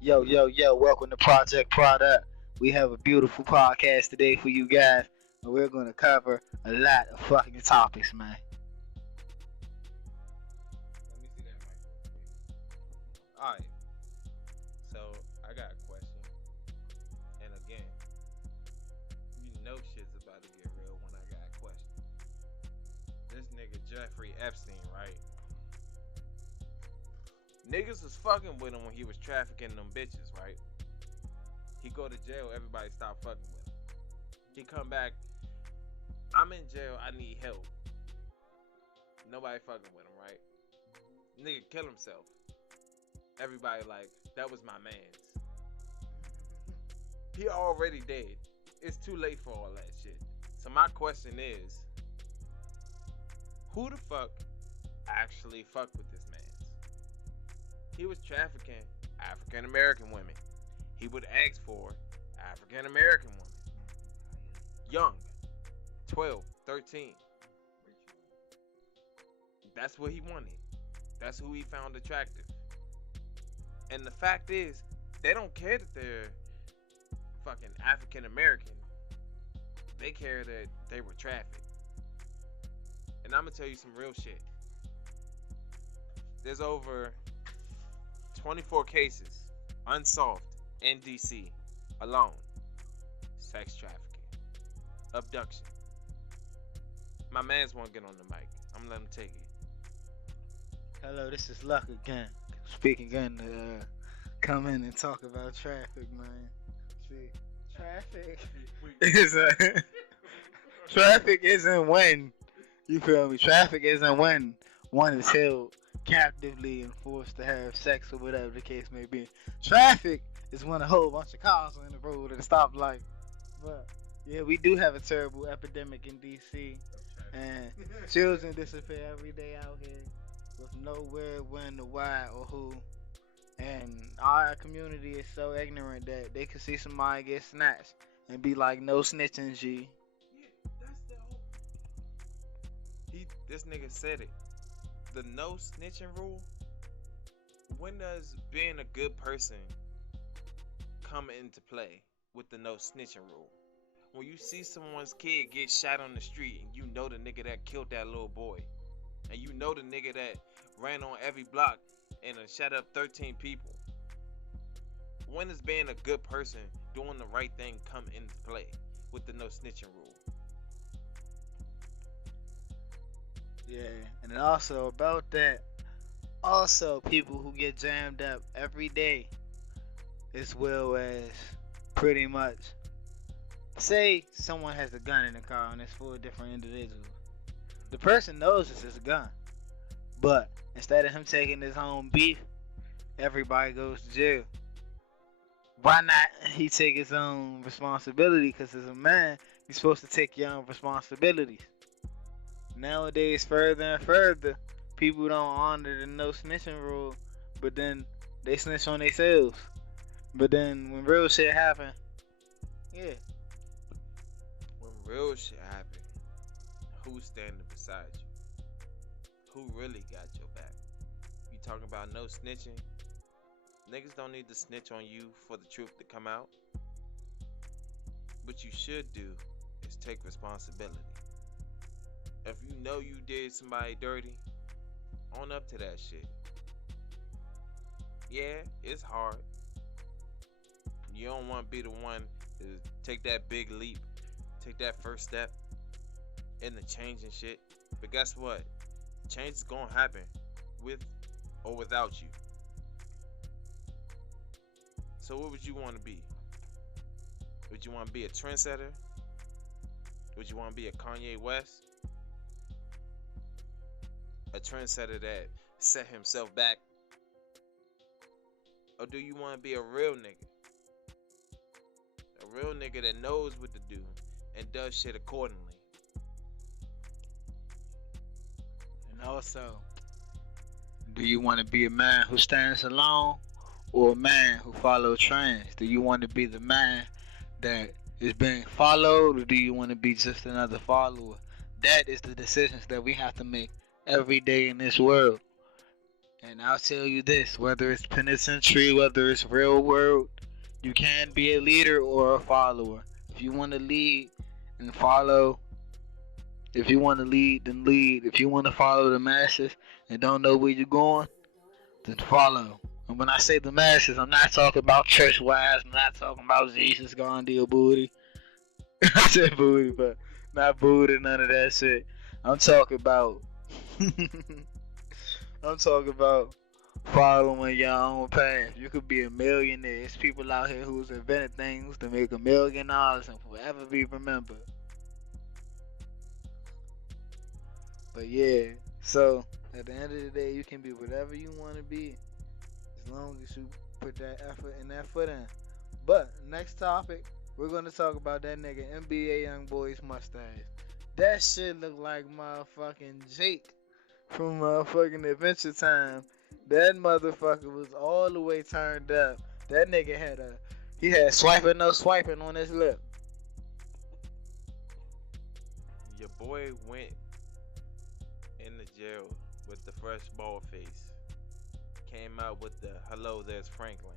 Yo, yo, yo, welcome to Project Product. We have a beautiful podcast today for you guys, and we're going to cover a lot of fucking topics, man. Let me see that mic real quick. Alright, so I got a question. And again, you know shit's about to get real when I got a question. This nigga Jeffrey Epstein, right? Niggas was fucking with him when he was trafficking them bitches, right? He go to jail, everybody stop fucking with him. He come back, I'm in jail, I need help. Nobody fucking with him, right? Nigga kill himself. Everybody like, that was my man's. He already dead. It's too late for all that shit. So my question is, who the fuck actually fucked with this man's? He was trafficking African American women. He would ask for African American women. Young. 12, 13. That's what he wanted. That's who he found attractive. And the fact is, they don't care that they're fucking African American. They care that they were trafficked. And I'm gonna tell you some real shit. There's over 24 cases unsolved in DC alone. Sex trafficking, abduction. My man's won't get on the mic. I'm gonna let him take it. Hello, this is Luck again. Speaking again to come in and talk about traffic, man. See, traffic is traffic isn't when you feel me. Traffic isn't when one is held captively and forced to have sex or whatever the case may be. Traffic is when a whole bunch of cars are in the road at a stoplight. But yeah, we do have a terrible epidemic in DC, and children disappear every day out here with nowhere, when, or why, or who. And our community is so ignorant that they can see somebody get snatched and be like, "No snitching, G." Yeah, that's the whole. This nigga said it. The no snitching rule. When does being a good person come into play with the no snitching rule? When you see someone's kid get shot on the street and you know the nigga that killed that little boy, and you know the nigga that ran on every block and shot up 13 people. When does being a good person doing the right thing come into play with the no snitching rule? Yeah, and then also about that, also people who get jammed up every day, as well as pretty much, say someone has a gun in the car and it's for different individuals. The person knows this is a gun, but instead of him taking his own beef, everybody goes to jail. Why not he take his own responsibility? Because as a man, you're supposed to take your own responsibilities. Nowadays, further and further, people don't honor the no snitching rule, but then they snitch on themselves. But then when real shit happen, yeah, When real shit happen, who's standing beside you? Who really got your back? You talking about no snitching? Niggas don't need to snitch on you for the truth to come out. What you should do is take responsibility. If you know you did somebody dirty, own up to that shit. Yeah, it's hard. You don't want to be the one to take that big leap, take that first step into changing shit. But guess what? Change is gonna happen with or without you. So what would you want to be? Would you want to be a trendsetter? Would you want to be a Kanye West? A trendsetter that set himself back? Or do you want to be a real nigga? A real nigga that knows what to do and does shit accordingly. and also, do you want to be a man who stands alone or a man who follows trends? Do you want to be the man that is being followed, or do you want to be just another follower? That is the decisions that we have to make every day in this world. And I'll tell you this, whether it's penitentiary, whether it's real world, you can be a leader or a follower. If you want to lead and follow, if you want to lead, then lead. If you want to follow the masses and don't know where you're going, then follow. And when I say the masses, I'm not talking about church wives. I'm not talking about Jesus, Gandhi, or booty. I said booty, but not booty, none of that shit. I'm talking about. I'm talking about following your own path. You could be a millionaire. There's people out here who's invented things to make $1 million and forever be remembered. But yeah, so at the end of the day, you can be whatever you want to be as long as you put that effort and that foot in. But next topic, we're gonna talk about that nigga NBA young boy's mustache. That shit look like motherfucking Jake from motherfucking Adventure Time. That motherfucker was all the way turned up. That nigga he had swiping no swiping on his lip. Your boy went in the jail with the fresh bald face. Came out with the hello, there's Franklin.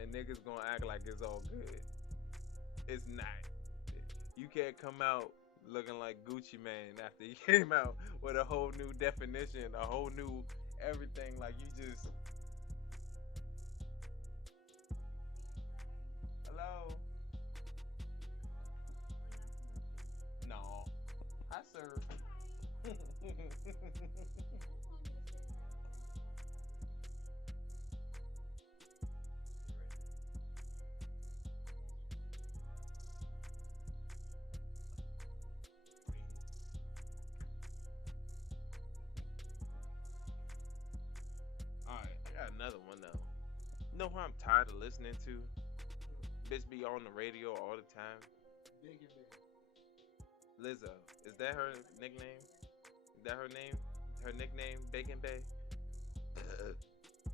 And niggas gonna act like it's all good. It's not. You can't come out looking like Gucci Mane after you came out with a whole new definition, a whole new everything. Like you just. Hello? No. Hi, sir. Alright, I got another one though. You know who I'm tired of listening to? Bitch be on the radio all the time. Lizzo. Is that her nickname? Is that her name? Her nickname? Bacon Bay?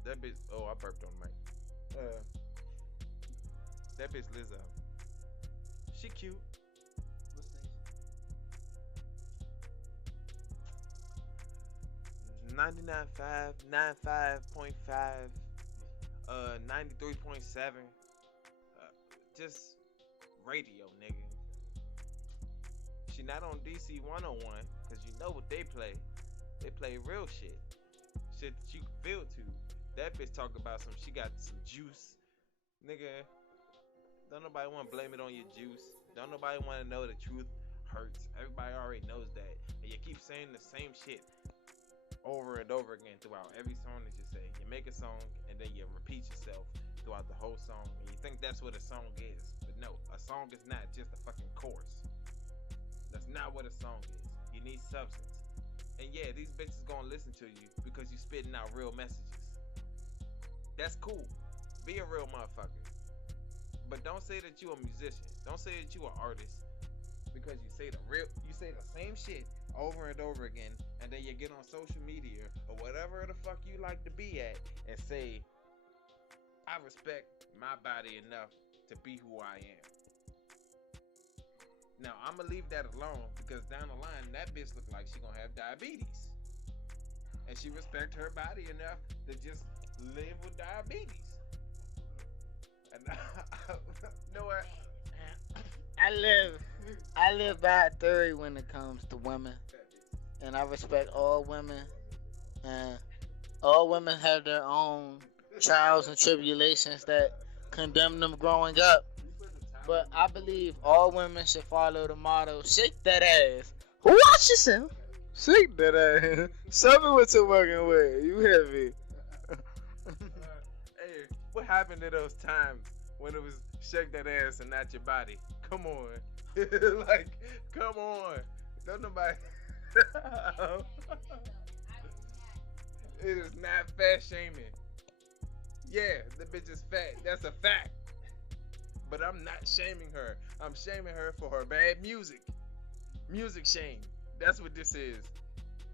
That bitch. Oh, I burped on the mic. That bitch Lizzo. She cute. 99.5, 95.5, 93.7. Just radio, nigga. She not on DC 101, cause you know what they play. They play real shit. Shit that you can feel to. That bitch talk about she got some juice. Nigga, don't nobody wanna blame it on your juice. Don't nobody wanna know the truth hurts. Everybody already knows that. And you keep saying the same shit over and over again throughout every song that you say. You make a song and then you repeat yourself throughout the whole song. And you think that's what a song is. But no, a song is not just a fucking chorus. That's not what a song is. You need substance. And yeah, these bitches gonna listen to you because you spitting out real messages. That's cool. Be a real motherfucker. But don't say that you a musician. Don't say that you an artist because you say the same shit over and over again, and then you get on social media or whatever the fuck you like to be at and say, I respect my body enough to be who I am. Now I'm gonna leave that alone because down the line that bitch look like she gonna have diabetes, and she respect her body enough to just live with diabetes. And know what? I live by a theory when it comes to women, and I respect all women. And all women have their own trials and tribulations that condemn them growing up. But I believe all women should follow the motto: shake that ass, watch yourself. Shake that ass. Show me what you're working with. You heavy. Hey, what happened to those times when it was shake that ass and not your body? Come on. Like, come on. Don't nobody. It is not fat shaming. Yeah, the bitch is fat. That's a fact. But I'm not shaming her. I'm shaming her for her bad music. Music shame. That's what this is.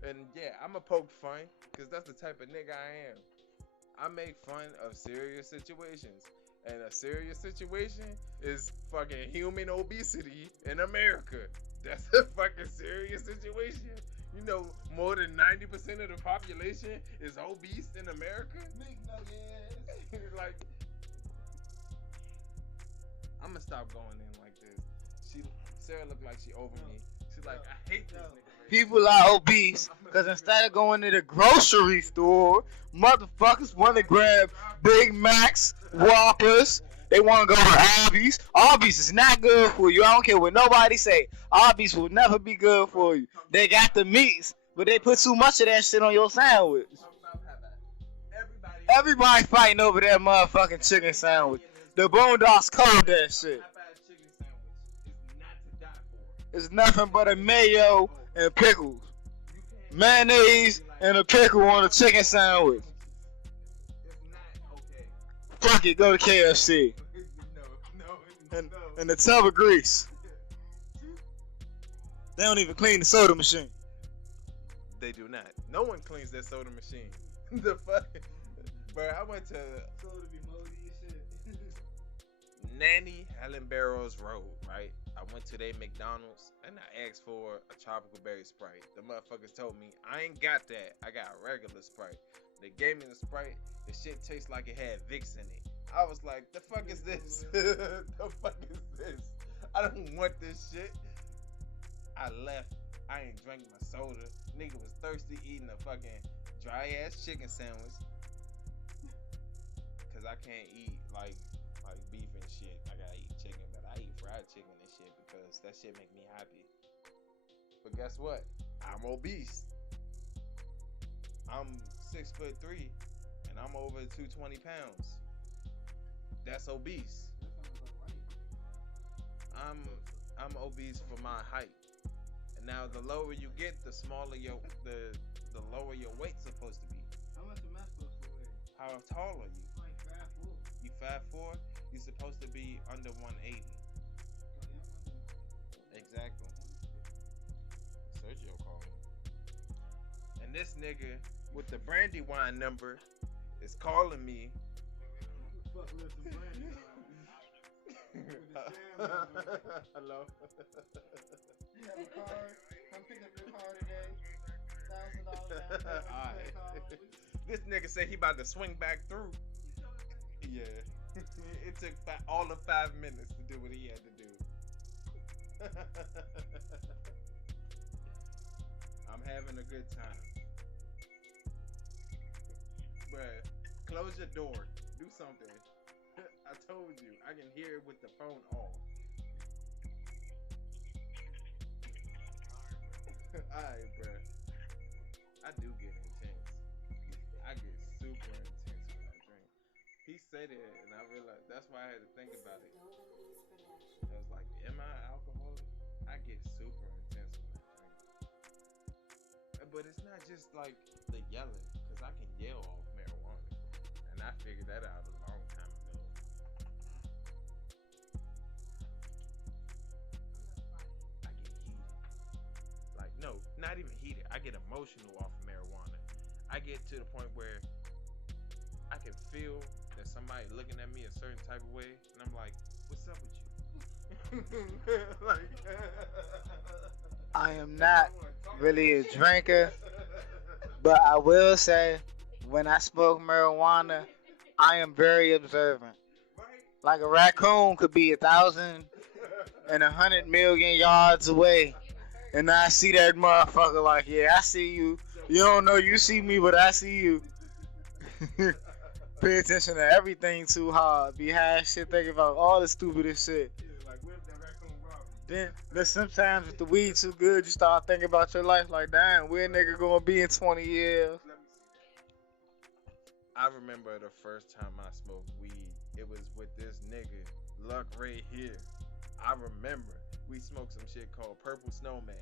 And yeah, I'm a poke fun because that's the type of nigga I am. I make fun of serious situations. And a serious situation is fucking human obesity in America. That's a fucking serious situation. You know, more than 90% of the population is obese in America. Big nuggets. Like, I'm gonna stop going in like this. Sarah looked like she over me. She's like, I hate this nigga right People are obese because instead of going to the grocery store, motherfuckers want to grab Big Macs, Whoppers. They want to go to Arby's. Arby's is not good for you. I don't care what nobody say. Arby's will never be good for you. They got the meats, but they put too much of that shit on your sandwich. Talk about everybody. Everybody fighting over that motherfucking chicken sandwich. The Boondocks called that shit. Popeyes chicken sandwich is not to die for. It's nothing but a mayo and pickles. You can't Mayonnaise and a pickle on a chicken sandwich. It's not okay. Fuck it, go to KFC. No. And a tub of grease. They don't even clean the soda machine. They do not. No one cleans that soda machine. The fuck, bro. I went to Soda be moldy as shit. Nanny Helen Barrows Road, right? I went to their McDonald's and I asked for a tropical berry Sprite. The motherfuckers told me I ain't got that. I got a regular Sprite. They gave me the Sprite. The shit tastes like it had Vicks in it. I was like, the fuck is this? The fuck is this? I don't want this shit. I left. I ain't drank my soda. Nigga was thirsty eating a fucking dry ass chicken sandwich. Cause I can't eat like beef and shit. I gotta eat chicken, but I eat fried chicken and shit because that shit make me happy. But guess what? I'm obese. I'm 6'3" and I'm over 220 pounds. That's obese. I'm obese for my height. And now the lower you get, the smaller the lower your weight's supposed to be. How much am I supposed to weigh? How tall are you? Like 5'4". You 5'4"? You're supposed to be under 180. Exactly. Sergio called me. And this nigga with the Brandywine number is calling me. Hello. You have a card? Come pick up your car today. $1,000 down. Alright. This nigga said he about to swing back through. Yeah. It took all of 5 minutes to do what he had to do. I'm having a good time. Bruh, close your door. Do something. I told you, I can hear it with the phone off. Alright, bruh. I do get intense. I get super intense when I drink. He said it, and I realized that's why I had to think about it. I was like, am I alcoholic? I get super intense when I drink. But it's not just like the yelling, because I can yell off marijuana. And I figured that out a long time ago. I get heated. Like, no, not even heated. I get emotional off of marijuana. I get to the point where I can feel that somebody looking at me a certain type of way, and I'm like, what's up with you? Like, I am not really a drinker, but I will say when I smoke marijuana, I am very observant. Like a raccoon could be 1,000 and 100 million yards away, and I see that motherfucker like, yeah, I see you. You don't know you see me, but I see you. Pay attention to everything too hard. Be high as shit thinking about all the stupidest shit. Then sometimes if the weed too good, you start thinking about your life like, damn, where nigga gonna be in 20 years? I remember the first time I smoked weed. It was with this nigga, Luck right here. I remember we smoked some shit called Purple Snowman.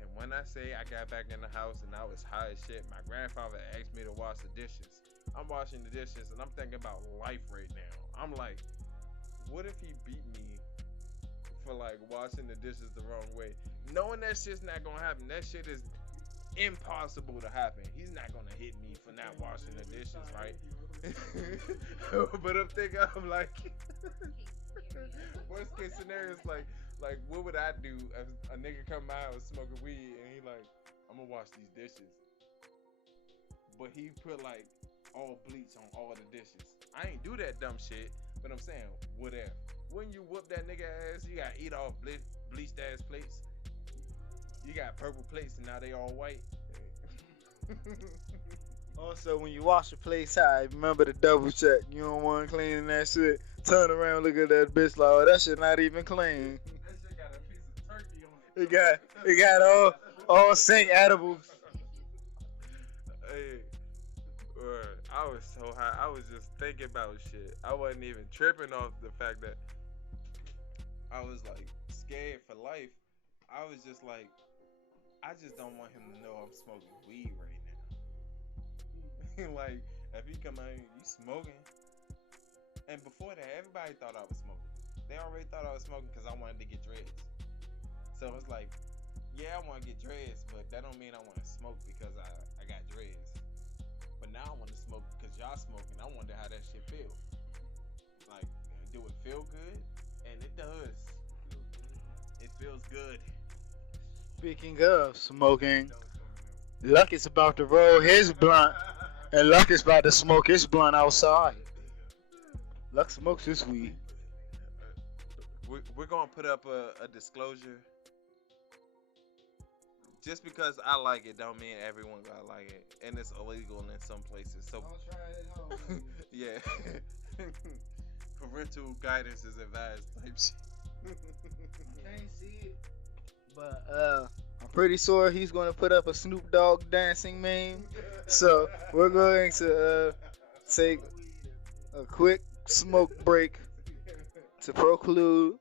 And when I say I got back in the house and I was high as shit, my grandfather asked me to wash the dishes. I'm washing the dishes and I'm thinking about life right now. I'm like, what if he beat me for like washing the dishes the wrong way? Knowing that shit's not gonna happen. That shit is impossible to happen. He's not gonna hit me for not washing the dishes, right? But I'm thinking, I'm like, worst case scenario is like, Like, what would I do if a nigga come out smoking weed and he like, I'm gonna wash these dishes, but he put like all bleach on all the dishes. I ain't do that dumb shit, but I'm saying, what if? When you whoop that nigga ass, you gotta eat off bleached ass plates. You got purple plates and now they all white. Also, when you wash your place out, remember to double check. You don't want cleaning that shit. Turn around, look at that bitch like, oh, that shit not even clean. That shit got a piece of turkey on it. It got all sink edibles. Hey, I was so high. I was just thinking about shit. I wasn't even tripping off the fact that I was like scared for life. I was just like, I just don't want him to know I'm smoking weed right now. Like, if he come out here, you smoking. And before that, everybody thought I was smoking. They already thought I was smoking because I wanted to get dreads. So it's like, yeah, I want to get dreads, but that don't mean I want to smoke because I got dreads. But now I want to smoke because y'all smoking. I wonder how that shit feel. Like, do it feel good? And it does. It feels good. Speaking of smoking, Luck is about to roll his blunt, and Luck is about to smoke his blunt outside. Luck smokes his weed. We're gonna put up a disclosure. Just because I like it, don't mean everyone gotta like it, and it's illegal in some places. So Don't try it at home. yeah, parental guidance is advised. Type shit. Can't see it. But I'm pretty sure he's going to put up a Snoop Dogg dancing meme. So we're going to take a quick smoke break to proclude.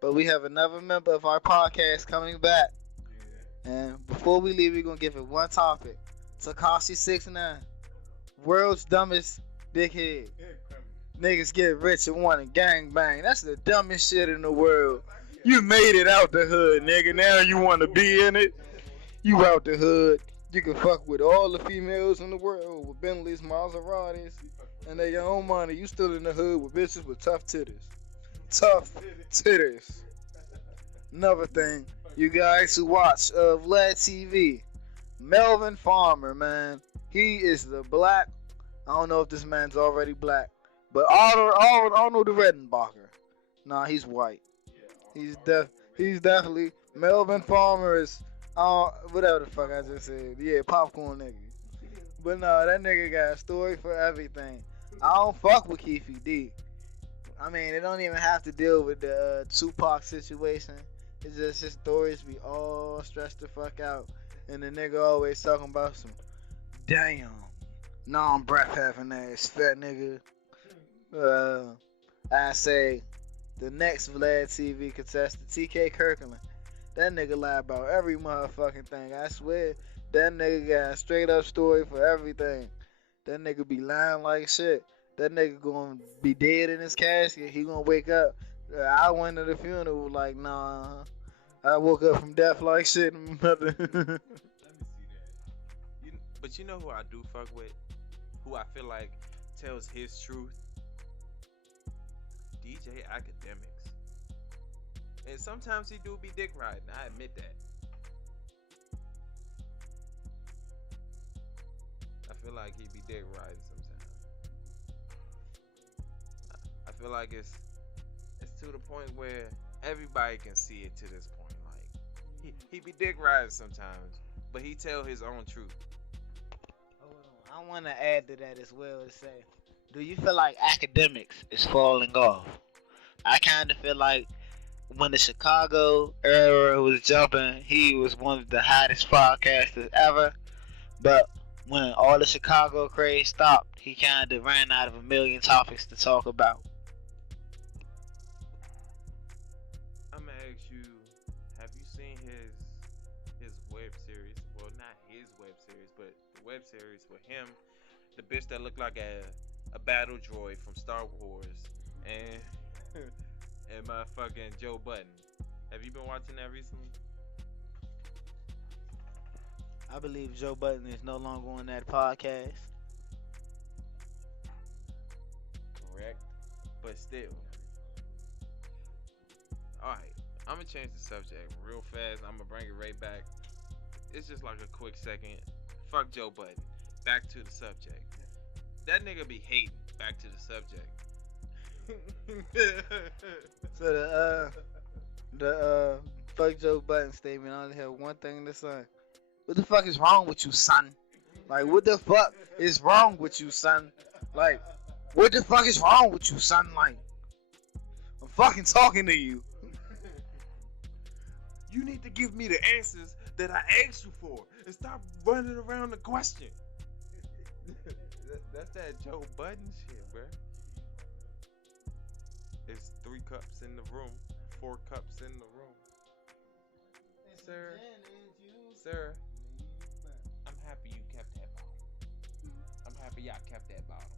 But we have another member of our podcast coming back. And before we leave, we're going to give it one topic. Takashi 69, world's dumbest dickhead. Niggas get rich and want to gangbang. That's the dumbest shit in the world. You made it out the hood, nigga. Now you want to be in it. You out the hood. You can fuck with all the females in the world with Bentleys, Maseratis, and they your own money. You still in the hood with bitches with tough titties. Tough titties. Another thing, you guys who watch Vlad TV, Melvin Farmer, man. He is the black. I don't know if this man's already black, but Arnold the Redenbacher. Nah, he's white. He's definitely Melvin Farmer is whatever the fuck I just said. Yeah, popcorn nigga. But no, that nigga got a story for everything. I don't fuck with Keefy D. I mean, it don't even have to deal with the Tupac situation. It's just his stories be all stressed the fuck out. And the nigga always talking about some damn non-breath having ass fat nigga. I say the next Vlad TV contestant, TK Kirkland. That nigga lie about every motherfucking thing. I swear, that nigga got a straight up story for everything. That nigga be lying like shit. That nigga gonna be dead in his casket. He gonna wake up. I went to the funeral like, nah. I woke up from death like shit. Let me see that. But you know who I do fuck with? Who I feel like tells his truth? DJ Academics. And sometimes he do be dick riding. I admit that. I feel like he be dick riding sometimes. I feel like it's to the point where everybody can see it to this point. Like he be dick riding sometimes, but he tell his own truth. I want to add to that as well to say, do you feel like academics is falling off? I kind of feel like when the Chicago era was jumping, he was one of the hottest podcasters ever. But when all the Chicago craze stopped, he kind of ran out of a million topics to talk about. I'm gonna ask you, have you seen his web series? Well, not his web series, but the web series with him, the bitch that looked like a battle droid from Star Wars, and and motherfucking Joe Budden. Have you been watching that recently? I believe Joe Budden is no longer on that podcast. Correct, but still. All right, I'm gonna change the subject real fast. I'm gonna bring it right back. It's just like a quick second. Fuck Joe Budden. Back to the subject. That nigga be hating. Back to the subject. So the fuck Joe Budden statement, I only have one thing to say. What the fuck is wrong with you, son? Like, what the fuck is wrong with you, son? Like, what the fuck is wrong with you, son? Like, I'm fucking talking to you. You need to give me the answers that I asked you for and stop running around the question. That's that Joe Budden shit, bro. It's 3 cups in the room, 4 cups in the room. Sir, I'm happy you kept that bottle. I'm happy y'all kept that bottle.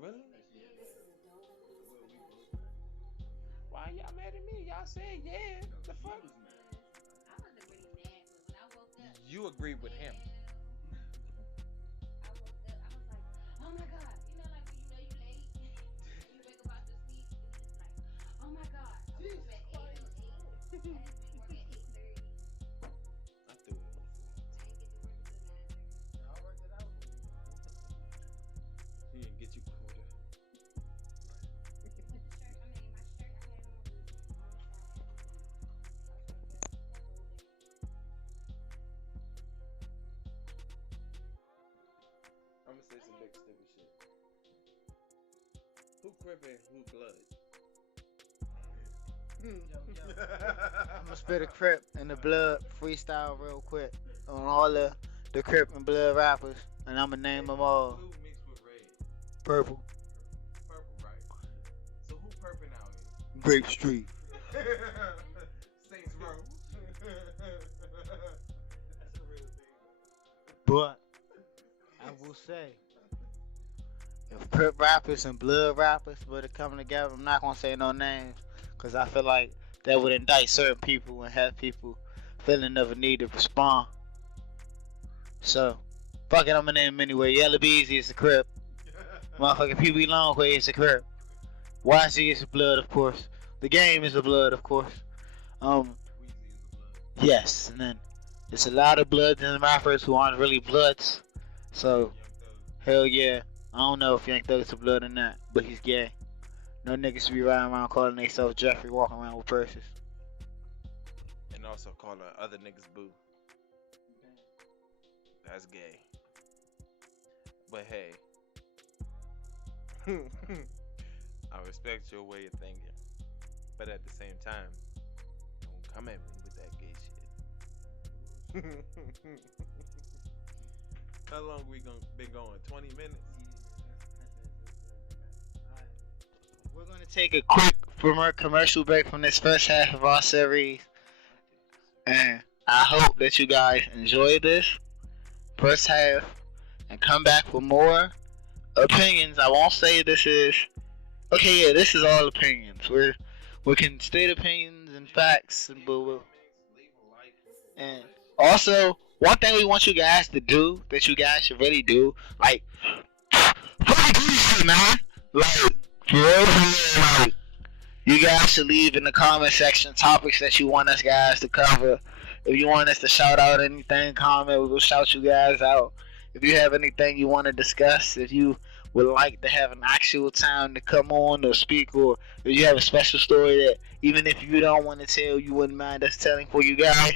Really? Why y'all mad at me? Y'all said yeah. The fuck? I wasn't really mad, but when I woke up, You agreed with him. I woke up, I was like, oh my god, you know, like when you late, you wake up out your sleep, and you just like, oh my god, I woke up at 8:08, I had to be working at 8:30. I threw it on the floor. I didn't get to work until 9:30. I worked it out. He didn't get you quota. But the shirt, I mean, my shirt I had on was on the side. I was like, that whole day. I'm gonna say some big stupid shit. Who crippin', who blood? I'm gonna spit a Crip and the Blood freestyle real quick on all the Crip and Blood rappers, and I'm gonna name them all. Blue mixed with red. Purple, Purple, right? So who purping out here? Grape Street. Saints Row. That's a real thing. But I will say, if Crip rappers and Blood rappers were to come together, I'm not gonna say no names, cause I feel like that would indict certain people and have people feeling of a need to respond. So, fuck it, I'm gonna name him anyway. Yellow Beezy is a Crip. Motherfucking Pee Wee Longway is a Crip. YG is a Blood, of course. The Game is a Blood, of course. Weezy is the blood. Yes, and then there's a lot of Bloods and rappers who aren't really Bloods. So, Young Thug. hell yeah. I don't know if Young Thug's a Blood or not, but he's gay. No niggas be riding around calling themselves Jeffrey, walking around with purses. And also calling other niggas boo. That's gay. But hey. I respect your way of thinking. But at the same time, don't come at me with that gay shit. How long we been going? 20 minutes? We're going to take a quick commercial break from this first half of our series. And I hope that you guys enjoy this first half and come back for more opinions. I won't say this is... Okay, yeah, this is all opinions. We can state opinions and facts and boo-boo. And also, one thing we want you guys to do, that you guys should really do, like, fucking do this shit, man. Like, for real, like, you guys should leave in the comment section topics that you want us guys to cover. If you want us to shout out anything, comment, we will shout you guys out. If you have anything you want to discuss, if you would like to have an actual time to come on or speak, or if you have a special story that even if you don't want to tell, you wouldn't mind us telling for you guys,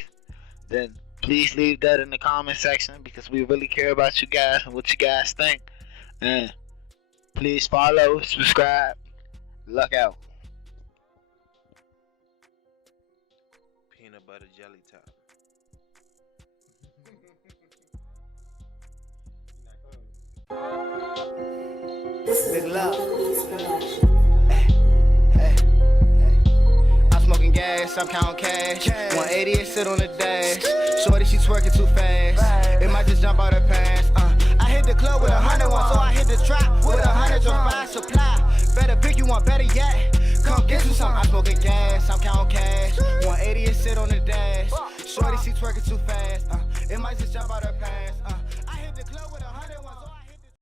then please leave that in the comment section, because we really care about you guys and what you guys think. And please follow, subscribe, luck out. Peanut butter jelly top. Big love. I'm smoking gas, I'm counting cash. 180 and sit on the dash. Shorty, she twerking too fast. It might just jump out her pants. I hit the club with 100 one, so I hit the trap with 100 drunk by supply. Better pick you one, better yet. Come get you some. I'm smoking gas, I'm counting cash. 180 and sit on the dash. Shorty, she twerking too fast. It might just jump out her pants.